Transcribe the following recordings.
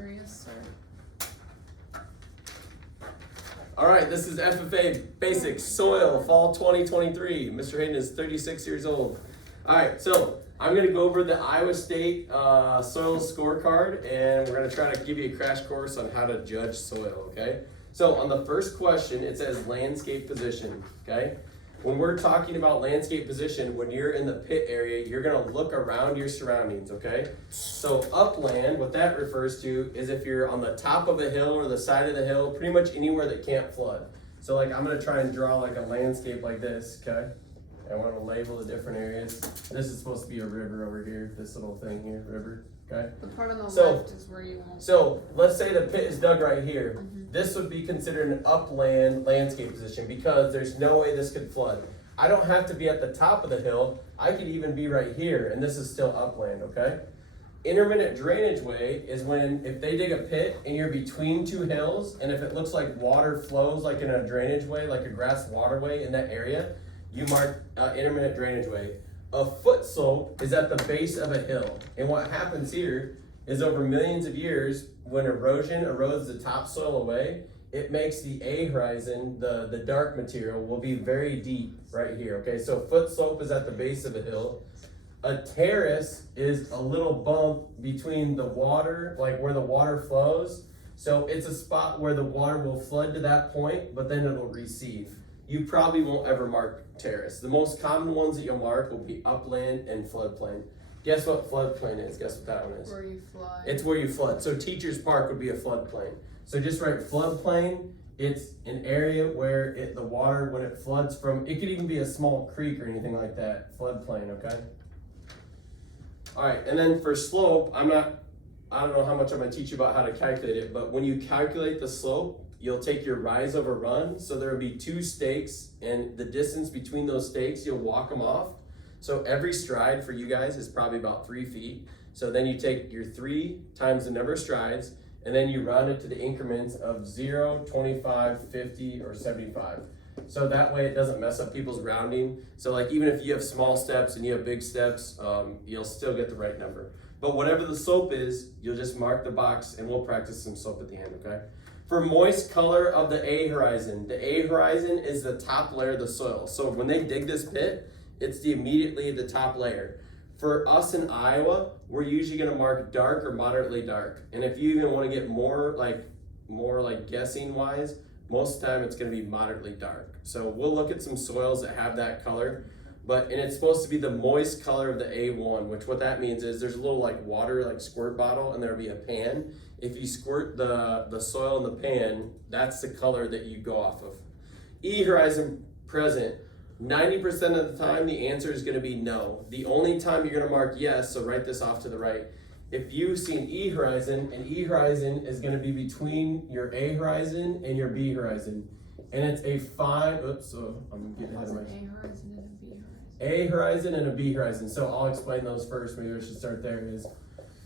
Sure, yes, sir. All right, this is FFA Basic Soil Fall 2023. Mr. Hayden is 36 years old. All right, so I'm gonna go over the Iowa State soil scorecard, and we're gonna try to give you a crash course on how to judge soil, okay? So on the first question, it says landscape position, okay? When we're talking about landscape position, when you're in the pit area, you're gonna look around your surroundings, okay? So upland, what that refers to is if you're on the top of a hill or the side of the hill, pretty much anywhere that can't flood. So like I'm gonna try and draw like a landscape like this, okay? I want to label the different areas. This is supposed to be a river over here, this little thing here, river, okay? The part on the So- left is where you want. So let's say the pit is dug right here. This would be considered an upland landscape position because there's no way this could flood. I don't have to be at the top of the hill. I could even be right here and this is still upland, okay? Intermittent drainage way is when if they dig a pit and you're between two hills and if it looks like water flows like in a drainage way, like a grass waterway in that area, you mark intermittent drainage way. A foot slope is at the base of a hill. And what happens here is over millions of years, when erosion erodes the topsoil away, it makes the A horizon, the dark material, will be very deep right here, okay? So foot slope is at the base of a hill. A terrace is a little bump between the water, like where the water flows. So it's a spot where the water will flood to that point, but then it'll recede. You probably won't ever mark terrace. The most common ones that you'll mark will be upland and floodplain. Guess what floodplain is? Guess what that one is? Where you flood. It's where you flood. So Teachers Park would be a floodplain. So just write floodplain. It's an area where the water, when it floods from, it could even be a small creek or anything like that. Floodplain, okay? All right, and then for slope, I don't know how much I'm gonna teach you about how to calculate it, but when you calculate the slope, you'll take your rise over run. So there will be two stakes and the distance between those stakes, you'll walk them off. So every stride for you guys is probably about 3 feet. So then you take your 3 times the number of strides and then you run it to the increments of 0, 25, 50, or 75. So that way it doesn't mess up people's rounding. So like even if you have small steps and you have big steps, you'll still get the right number. But whatever the slope is, you'll just mark the box and we'll practice some slope at the end, okay? For moist color of the A horizon is the top layer of the soil. So when they dig this pit, it's immediately the top layer. For us in Iowa, we're usually gonna mark dark or moderately dark. And if you even wanna get more like guessing wise, most of the time it's gonna be moderately dark. So we'll look at some soils that have that color, and it's supposed to be the moist color of the A1, which what that means is there's a little like water, like squirt bottle, and there'll be a pan. If you squirt the soil in the pan, that's the color that you go off of. E horizon present, 90% of the time the answer is gonna be no. The only time you're gonna mark yes, so write this off to the right. If you see an E horizon is gonna be between your A horizon and your B horizon. And it's a fine, I'm getting ahead of myself. A horizon and a B horizon. A horizon and a B horizon. So I'll explain those first. Maybe I should start there.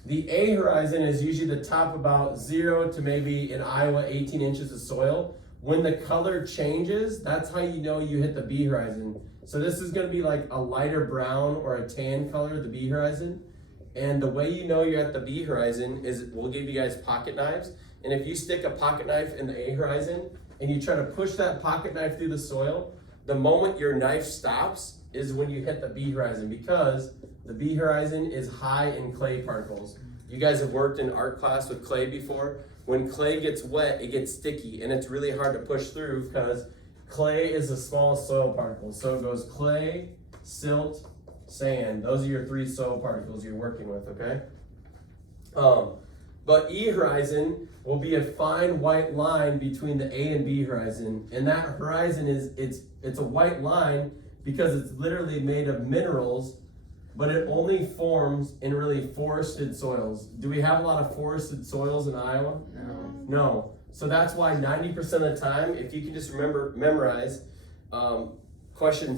The A horizon is usually the top about 0 to maybe in Iowa 18 inches of soil. When the color changes, that's how you know you hit the B horizon. So this is going to be like a lighter brown or a tan color, the B horizon. And the way you know you're at the B horizon is we'll give you guys pocket knives. And if you stick a pocket knife in the A horizon and you try to push that pocket knife through the soil, the moment your knife stops is when you hit the B horizon because the B horizon is high in clay particles. You guys have worked in art class with clay before. When clay gets wet, it gets sticky and it's really hard to push through because clay is the smallest soil particle. So it goes clay, silt, sand. Those are your 3 soil particles you're working with, okay? But E horizon will be a fine white line between the A and B horizon. And that horizon it's a white line because it's literally made of minerals, but it only forms in really forested soils. Do we have a lot of forested soils in Iowa? No. So that's why 90% of the time, if you can just memorize, question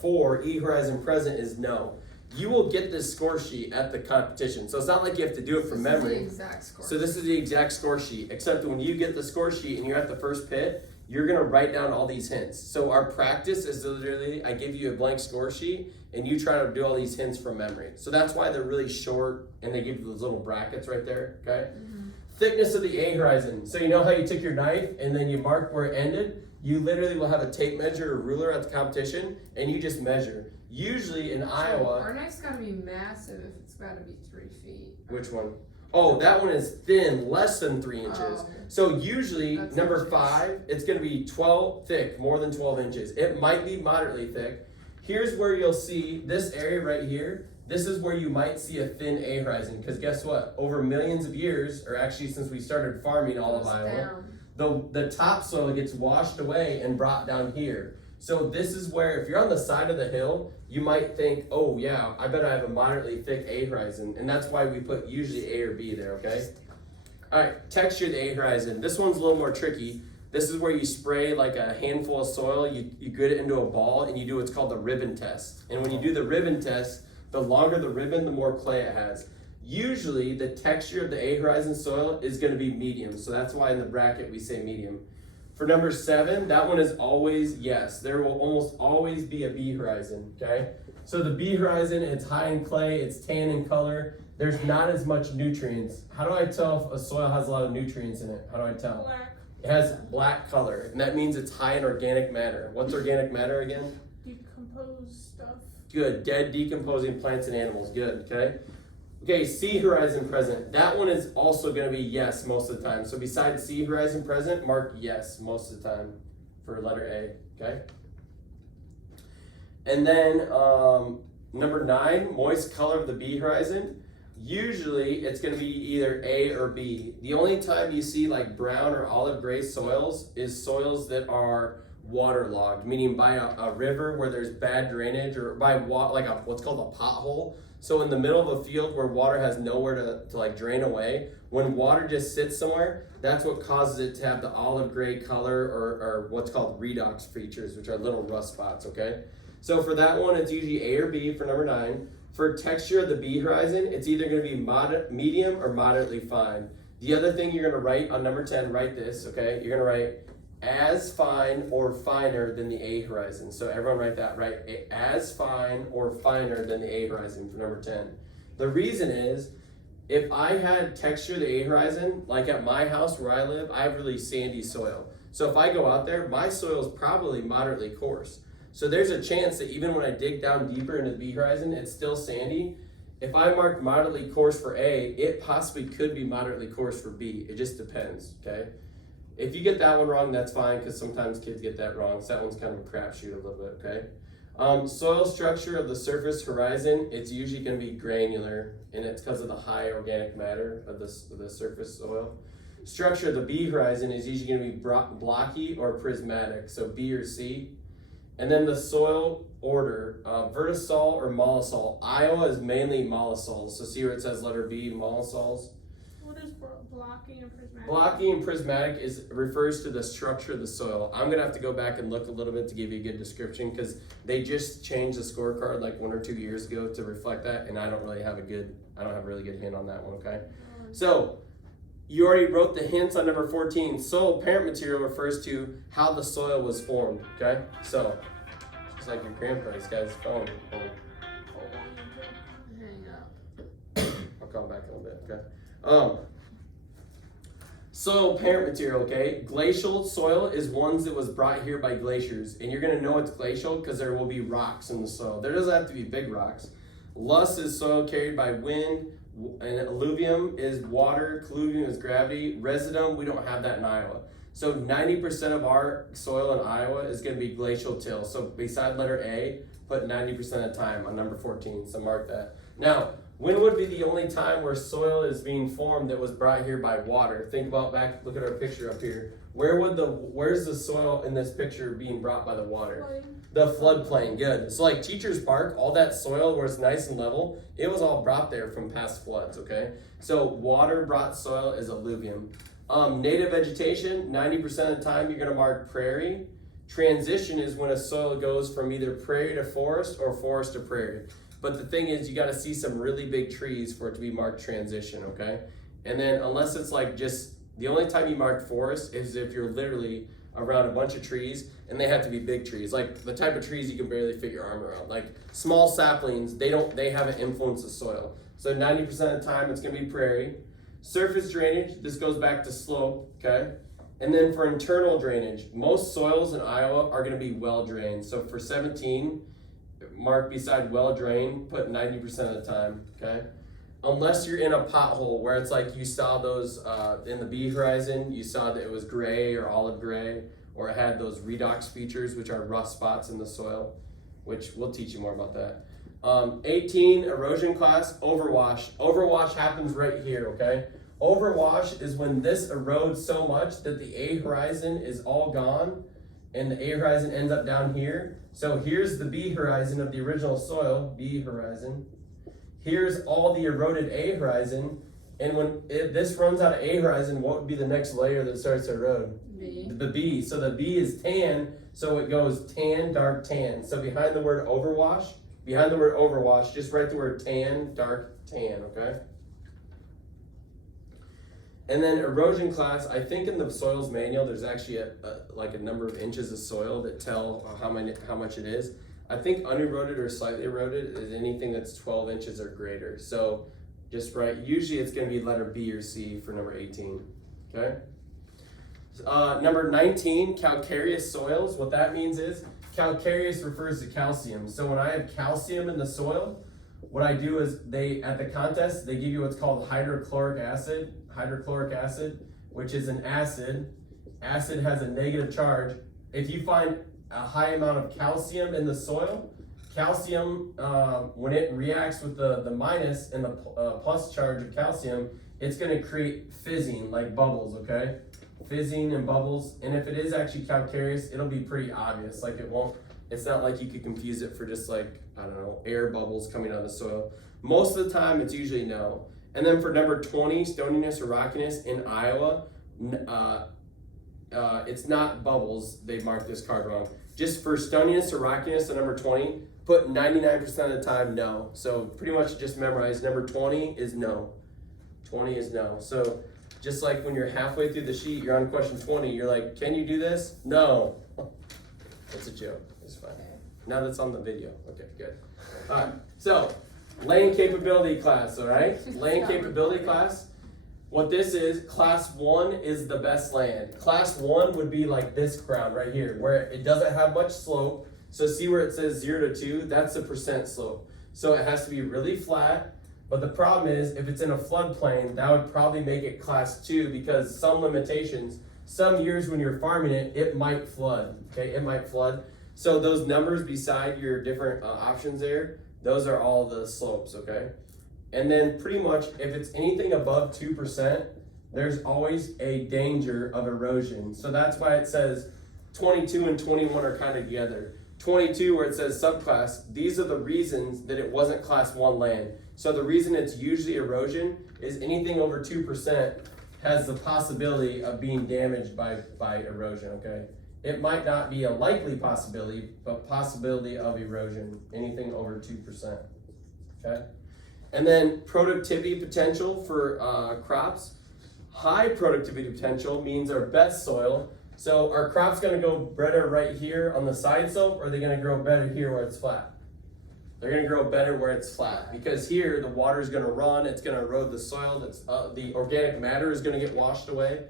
4, E horizon present is no. You will get this score sheet at the competition. So it's not like you have to do it from memory. This is the exact score. So this is the exact score sheet, except when you get the score sheet and you're at the first pit, you're gonna write down all these hints. So our practice is literally, I give you a blank score sheet and you try to do all these hints from memory. So that's why they're really short and they give you those little brackets right there, okay? Thickness of the A horizon. So you know how you took your knife and then you mark where it ended? You literally will have a tape measure or ruler at the competition and you just measure. Usually in Iowa. Our knife's gotta be massive if it's gotta be 3 feet. Which one? Oh, that one is thin, less than 3 inches. Oh. So usually, That's number inches. 5, it's gonna be 12 thick, more than 12 inches. It might be moderately thick. Here's where you'll see this area right here. This is where you might see a thin A horizon, because guess what? Over millions of years, or actually since we started farming all of Goes Iowa, down. the topsoil gets washed away and brought down here. So this is where, if you're on the side of the hill, you might think, oh yeah, I bet I have a moderately thick A horizon. And that's why we put usually A or B there, okay? All right, texture of the A horizon. This one's a little more tricky. This is where you spray like a handful of soil, you get it into a ball, and you do what's called the ribbon test. And when you do the ribbon test, the longer the ribbon, the more clay it has. Usually, the texture of the A horizon soil is gonna be medium. So that's why in the bracket we say medium. For number 7, that one is always yes. There will almost always be a B horizon, okay? So the B horizon, it's high in clay, it's tan in color. There's not as much nutrients. How do I tell if a soil has a lot of nutrients in it? How do I tell? Black. It has black color, and that means it's high in organic matter. What's organic matter again? Decomposed stuff. Good, dead decomposing plants and animals, good, okay? Okay, C horizon present. That one is also gonna be yes most of the time. So besides C horizon present, mark yes most of the time for letter A, okay? And then number 9, moist color of the B horizon. Usually it's gonna be either A or B. The only time you see like brown or olive gray soils is soils that are waterlogged, meaning by a river where there's bad drainage, or by what's called a pothole. So in the middle of a field where water has nowhere to like drain away, when water just sits somewhere, that's what causes it to have the olive gray color, or what's called redox features, which are little rust spots, okay? So for that one, it's usually A or B for number 9. For texture of the B horizon, it's either gonna be medium or moderately fine. The other thing you're gonna write on number 10, write this, okay? You're gonna write as fine or finer than the A horizon. So everyone write that, right? As fine or finer than the A horizon for number 10. The reason is, if I had texture of the A horizon, like at my house where I live, I have really sandy soil. So if I go out there, my soil is probably moderately coarse. So there's a chance that even when I dig down deeper into the B horizon, it's still sandy. If I mark moderately coarse for A, it possibly could be moderately coarse for B. It just depends, okay? If you get that one wrong, that's fine, because sometimes kids get that wrong. So that one's kind of a crapshoot a little bit, okay? Soil structure of the surface horizon, it's usually going to be granular, and it's because of the high organic matter of the surface soil. Structure of the B horizon is usually going to be blocky or prismatic, so B or C. And then the soil order, vertisol or mollisol. Iowa is mainly mollisols, so see where it says letter B, mollisols. What is blocky and prismatic? Blocky and prismatic refers to the structure of the soil. I'm gonna have to go back and look a little bit to give you a good description, because they just changed the scorecard like 1 or 2 years ago to reflect that, and I don't have a really good hint on that one, okay? So, you already wrote the hints on number 14. Soil parent material refers to how the soil was formed, okay? So, just like your grandpa's guy's phone. Hang up. I'll call back in a little bit, okay? Soil parent material, okay? Glacial soil is ones that was brought here by glaciers, and you're gonna know it's glacial because there will be rocks in the soil. There doesn't have to be big rocks. Loess is soil carried by wind, and alluvium is water, colluvium is gravity. Residuum, we don't have that in Iowa. So 90% of our soil in Iowa is gonna be glacial till. So beside letter A, put 90% of the time on number 14, so mark that. Now, when would be the only time where soil is being formed that was brought here by water? Think about back, look at our picture up here. Where's the soil in this picture being brought by the water? The floodplain, good. So like Teacher's Park, all that soil where it's nice and level, it was all brought there from past floods, okay? So water brought soil is alluvium. Native vegetation, 90% of the time you're gonna mark prairie. Transition is when a soil goes from either prairie to forest or forest to prairie. But the thing is, you gotta see some really big trees for it to be marked transition, okay? And then unless it's like just, the only time you mark forest is if you're literally around a bunch of trees, and they have to be big trees, like the type of trees you can barely fit your arm around. Like small saplings, they haven't influenced the soil. So 90% of the time it's gonna be prairie. Surface drainage, this goes back to slope, okay? And then for internal drainage, most soils in Iowa are gonna be well drained. So for 17, mark beside well drained, put 90% of the time, okay? Unless you're in a pothole where it's like you saw those in the B horizon, you saw that it was gray or olive gray, or it had those redox features, which are rough spots in the soil, which we'll teach you more about that. 18, erosion class, overwash. Overwash happens right here, okay? Overwash is when this erodes so much that the A horizon is all gone and the A horizon ends up down here. So here's the B horizon of the original soil, B horizon. Here's all the eroded A horizon, and when this runs out of A horizon, what would be the next layer that starts to erode? B. The B. So the B is tan, so it goes tan, dark, tan. So behind the word overwash, just write the word tan, dark, tan, okay? And then erosion class, I think in the soils manual, there's actually like a number of inches of soil that tell how much it is. I think uneroded or slightly eroded is anything that's 12 inches or greater. So just write, usually it's gonna be letter B or C for number 18, okay? Number 19, calcareous soils. What that means is, calcareous refers to calcium. So when I have calcium in the soil, what I do is at the contest, they give you what's called hydrochloric acid, which is an acid. Acid has a negative charge. If you find a high amount of calcium in the soil, calcium, when it reacts with the minus and the plus charge of calcium, it's gonna create fizzing, like bubbles, okay? Fizzing and bubbles, and if it is actually calcareous, it'll be pretty obvious. Like it's not like you could confuse it for just like, I don't know, air bubbles coming out of the soil. Most of the time, it's usually no. And then for number 20, stoniness or rockiness in Iowa, it's not bubbles, they marked this card wrong. Just for stoniness or rockiness, the number 20, put 99% of the time no. So pretty much just memorize number 20 is no. 20 is no. So just like when you're halfway through the sheet, you're on question 20, you're like, can you do this? No. That's a joke, it's fine. Now that's on the video, okay, good. All right, so laying capability class, all right? Laying capability class. What this is, class 1 is the best land. Class 1 would be like this ground right here, where it doesn't have much slope. So see where it says 0 to 2, that's the percent slope. So it has to be really flat, but the problem is, if it's in a floodplain, that would probably make it class 2 because some limitations, some years when you're farming it, it might flood, okay? It might flood. So those numbers beside your different options there, those are all the slopes, okay? And then pretty much if it's anything above 2%, there's always a danger of erosion. So that's why it says 22 and 21 are kind of together. 22 where it says subclass, these are the reasons that it wasn't class 1 land. So the reason it's usually erosion is anything over 2% has the possibility of being damaged by erosion, okay? It might not be a likely possibility, but possibility of erosion, anything over 2%, okay? And then productivity potential for crops. High productivity potential means our best soil. So are crops gonna go better right here on the side slope, or are they gonna grow better here where it's flat? They're gonna grow better where it's flat, because here the water is gonna run, it's gonna erode the soil, the organic matter is gonna get washed away.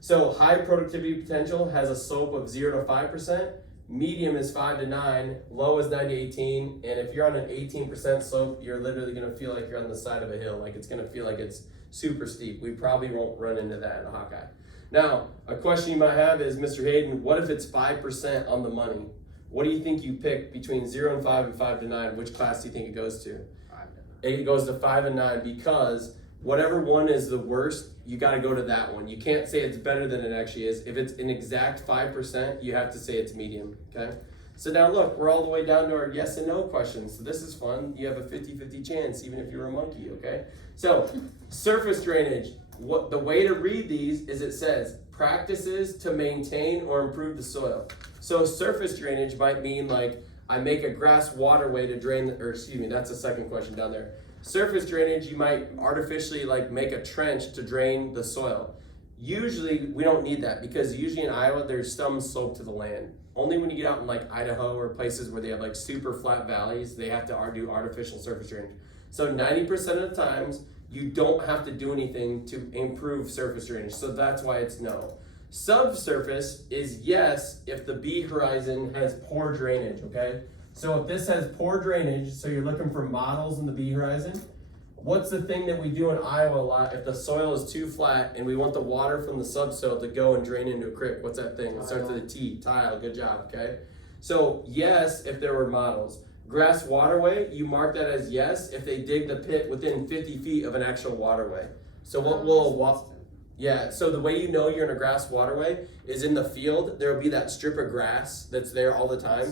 So high productivity potential has a slope of 0 to 5%. Medium is 5 to 9, low is 9 to 18, and if you're on an 18% slope, you're literally gonna feel like you're on the side of a hill, like it's gonna feel like it's super steep. We probably won't run into that in a Hawkeye. Now, a question you might have is, Mr. Hayden, what if it's 5% on the money? What do you think you pick between 0 and 5 and 5 to 9? Which class do you think it goes to? 5 to 9. It goes to 5 and 9 because whatever one is the worst, you got to go to that one. You can't say it's better than it actually is. If it's an exact 5%, you have to say it's medium, okay? So now look, we're all the way down to our yes and no questions. So this is fun. You have a 50-50 chance, even if you're a monkey, okay? So surface drainage. The way to read these is it says practices to maintain or improve the soil. So surface drainage might mean like I make a grass waterway to drain, that's the second question down there. Surface drainage, you might artificially like make a trench to drain the soil. Usually we don't need that because usually in Iowa there's some slope to the land. Only when you get out in like Idaho or places where they have like super flat valleys, they have to do artificial surface drainage. So 90% of the times you don't have to do anything to improve surface drainage. So that's why it's no. Subsurface is yes if the B horizon has poor drainage, okay? So if this has poor drainage, so you're looking for models in the B horizon, what's the thing that we do in Iowa a lot if the soil is too flat and we want the water from the subsoil to go and drain into a creek? What's that thing? It starts with a T, tile, good job, okay? So yes, if there were models. Grass waterway, you mark that as yes if they dig the pit within 50 feet of an actual waterway. So what will yeah, so the way you know you're in a grass waterway is in the field, there will be that strip of grass that's there all the time.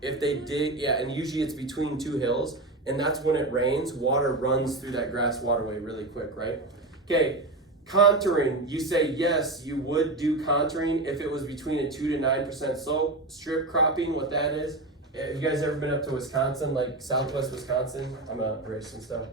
If they dig, yeah, and usually it's between two hills, and that's when it rains, water runs through that grass waterway really quick, right? Okay, contouring, you say yes, you would do contouring if it was between a 2 to 9% slope. Strip cropping, what that is, have you guys ever been up to Wisconsin, like southwest Wisconsin? I'm a racist and stuff.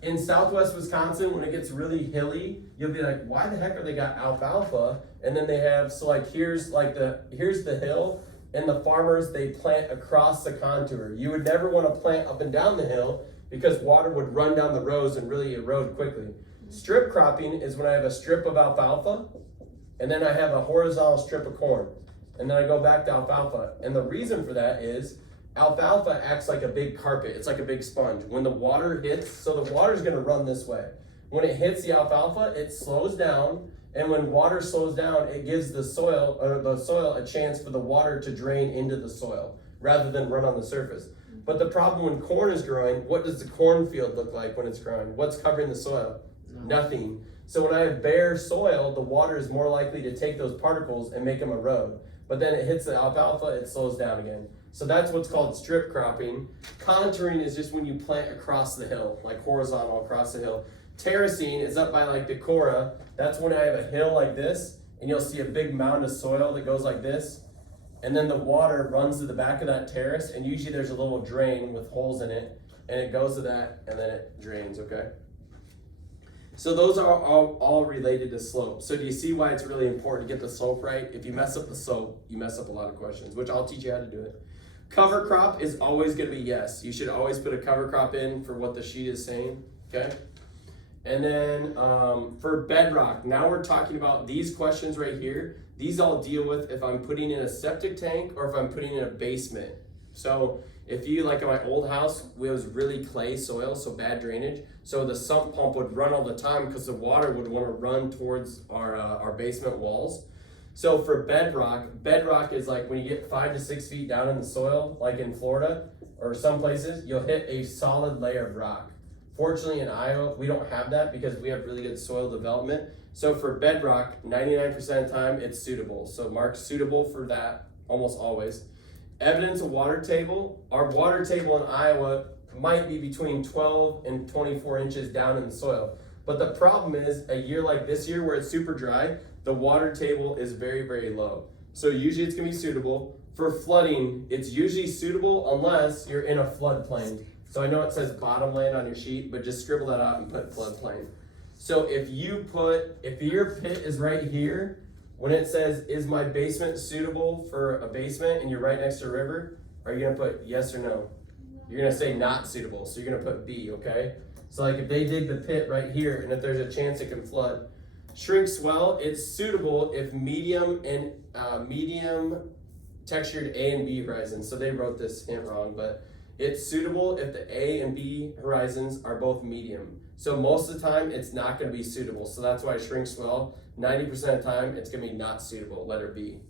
In southwest Wisconsin, when it gets really hilly, you'll be like, why the heck are they got alfalfa? And then they have, so like here's the hill, and the farmers, they plant across the contour. You would never want to plant up and down the hill because water would run down the rows and really erode quickly. Strip cropping is when I have a strip of alfalfa, and then I have a horizontal strip of corn, and then I go back to alfalfa. And the reason for that is alfalfa acts like a big carpet. It's like a big sponge. When the water hits, so the water's gonna run this way. When it hits the alfalfa, it slows down, and when water slows down, it gives the soil a chance for the water to drain into the soil rather than run on the surface. But the problem when corn is growing, what does the cornfield look like when it's growing? What's covering the soil? Nothing. So when I have bare soil, the water is more likely to take those particles and make them erode. But then it hits the alfalfa, it slows down again. So that's what's called strip cropping. Contouring is just when you plant across the hill, like horizontal across the hill. Terracing is up by like Decorah. That's when I have a hill like this, and you'll see a big mound of soil that goes like this. And then the water runs to the back of that terrace, and usually there's a little drain with holes in it, and it goes to that, and then it drains, okay? So those are all related to slope. So do you see why it's really important to get the slope right? If you mess up the slope, you mess up a lot of questions, which I'll teach you how to do it. Cover crop is always gonna be yes. You should always put a cover crop in for what the sheet is saying, okay? And then for bedrock, now we're talking about these questions right here. These I'll deal with if I'm putting in a septic tank or if I'm putting in a basement. So if you, like at my old house, it was really clay soil, so bad drainage. So the sump pump would run all the time because the water would want to run towards our basement walls. So for bedrock is like when you get 5 to 6 feet down in the soil, like in Florida or some places, you'll hit a solid layer of rock. Fortunately in Iowa, we don't have that because we have really good soil development. So for bedrock, 99% of the time, it's suitable. So mark suitable for that almost always. Evidence of water table. Our water table in Iowa might be between 12 and 24 inches down in the soil. But the problem is a year like this year where it's super dry, the water table is very, very low. So usually it's gonna be suitable. For flooding, it's usually suitable unless you're in a floodplain. So I know it says bottomland on your sheet, but just scribble that out and put floodplain. So if your pit is right here, when it says, is my basement suitable for a basement and you're right next to a river, are you gonna put yes or no? You're gonna say not suitable, so you're gonna put B, okay? So like if they dig the pit right here and if there's a chance it can flood. Shrink swell, it's suitable if medium textured A and B horizons. So they wrote this hint wrong, but it's suitable if the A and B horizons are both medium. So most of the time, it's not gonna be suitable. So that's why shrink swell, 90% of the time, it's gonna be not suitable, letter B.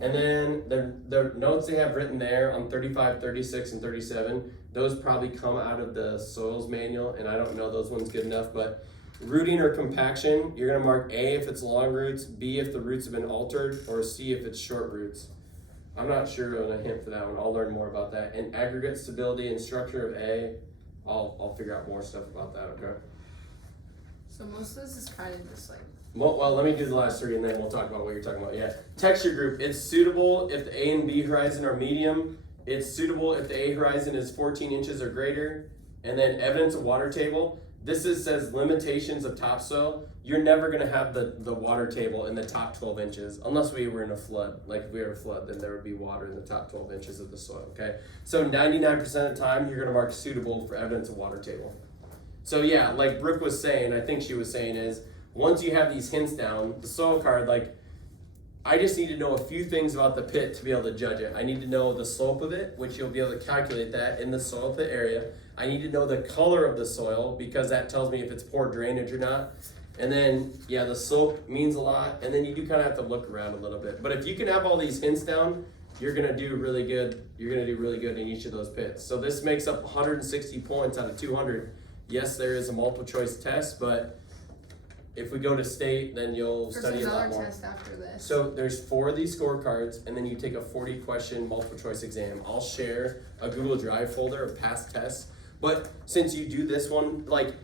And then the notes they have written there on 35, 36, and 37, those probably come out of the soils manual, and I don't know those ones good enough, but rooting or compaction, you're gonna mark A if it's long roots, B if the roots have been altered, or C if it's short roots. I'm not sure on a hint for that one. I'll learn more about that. And aggregate stability and structure of A, I'll figure out more stuff about that, okay? So most of this is kind of just like. Well, let me do the last three and then we'll talk about what you're talking about. Yeah. Texture group, it's suitable if the A and B horizon are medium. It's suitable if the A horizon is 14 inches or greater. And then evidence of water table, says limitations of topsoil. You're never gonna have the water table in the top 12 inches unless we were in a flood. Like if we were a flood, then there would be water in the top 12 inches of the soil, okay? So 99% of the time, you're gonna mark suitable for evidence of water table. So yeah, like Brooke was saying, I think she was saying is, once you have these hints down, the soil card, like, I just need to know a few things about the pit to be able to judge it. I need to know the slope of it, which you'll be able to calculate that in the soil pit area. I need to know the color of the soil because that tells me if it's poor drainage or not. And then, yeah, the slope means a lot. And then you do kind of have to look around a little bit. But if you can have all these hints down, you're going to do really good. You're going to do really good in each of those pits. So this makes up 160 points out of 200. Yes, there is a multiple choice test, but if we go to state, then you'll study a lot more. There's another test after this. So there's 4 of these scorecards, and then you take a 40 question multiple choice exam. I'll share a Google Drive folder of past tests. But since you do this one, like,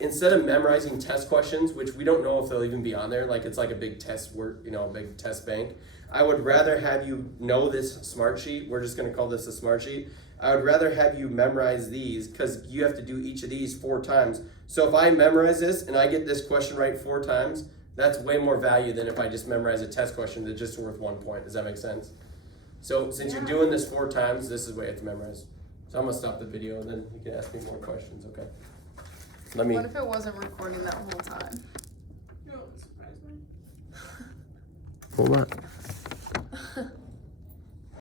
instead of memorizing test questions, which we don't know if they'll even be on there, like it's like a big test work, a big test bank. I would rather have you know this smart sheet. We're just gonna call this a smart sheet. I would rather have you memorize these because you have to do each of these 4 times. So if I memorize this and I get this question right 4 times, that's way more value than if I just memorize a test question that's just worth 1 point. Does that make sense? So since you're doing this 4 times, this is what you have to memorize. So I'm gonna stop the video and then you can ask me more questions, okay? What if it wasn't recording that whole time? You won't surprise me. Hold on.